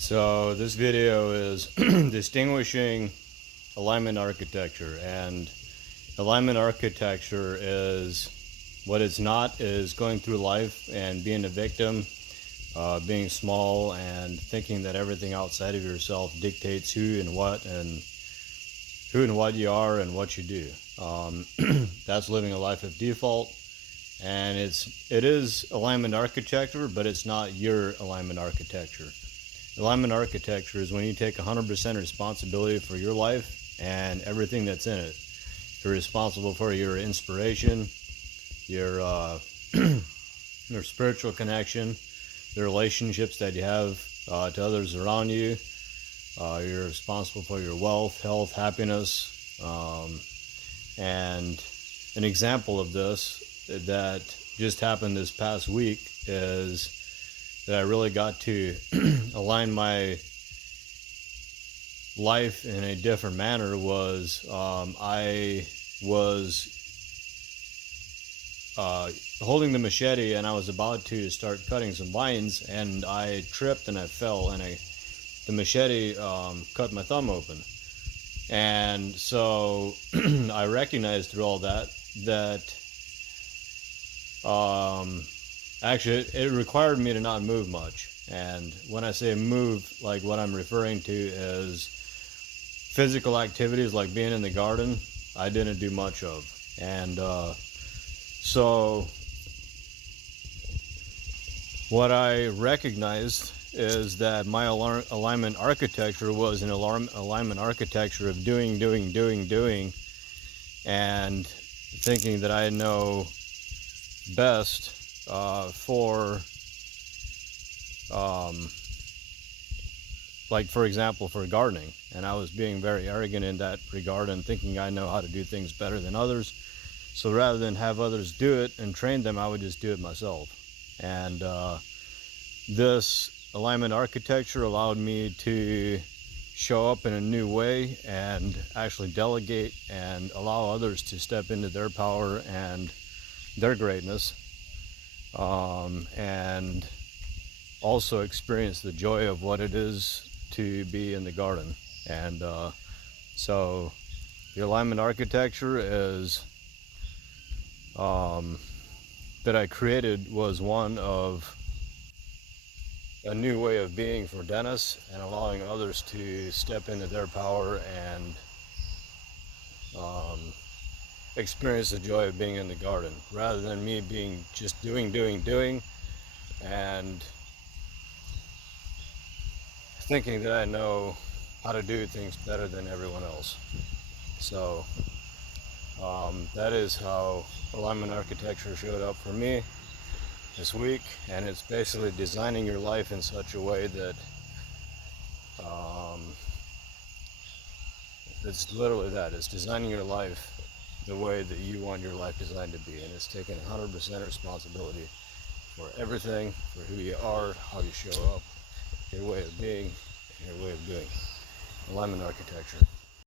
So this video is distinguishing alignment architecture, and alignment architecture is what it's not is going through life and being a victim, being small and thinking that everything outside of yourself dictates who and what you are and what you do. That's living a life of default, and it is alignment architecture, but it's not your alignment architecture. Alignment architecture is when you take 100% responsibility for your life and everything that's in it. You're responsible for your inspiration, your your spiritual connection, the relationships that you have to others around you. You're responsible for your wealth, health, happiness, and an example of this that just happened this past week is that I really got to align my life in a different manner was I was holding the machete, and I was about to start cutting some vines, and I tripped and I fell, and the machete cut my thumb open. And so I recognized through all that actually it required me to not move much. And when I say move, like what I'm referring to is physical activities like being in the garden, I didn't do much of. And so what I recognized is that my alignment architecture was an alignment architecture of doing, and thinking that I know best like for example for gardening, and I was being very arrogant in that regard and thinking I know how to do things better than others. So rather than have others do it and train them, I would just do it myself. And this alignment architecture allowed me to show up in a new way and actually delegate and allow others to step into their power and their greatness, and also experience the joy of what it is to be in the garden. And so the alignment architecture is that I created was one of a new way of being for Dennis, and allowing others to step into their power and experience the joy of being in the garden, rather than me being just doing and thinking that I know how to do things better than everyone else. So that is how alignment architecture showed up for me this week, and it's basically designing your life in such a way that it's literally that. It's designing your life the way that you want your life designed to be, and it's taking 100% responsibility for everything, for who you are, how you show up, your way of being, and your way of doing. Alignment architecture.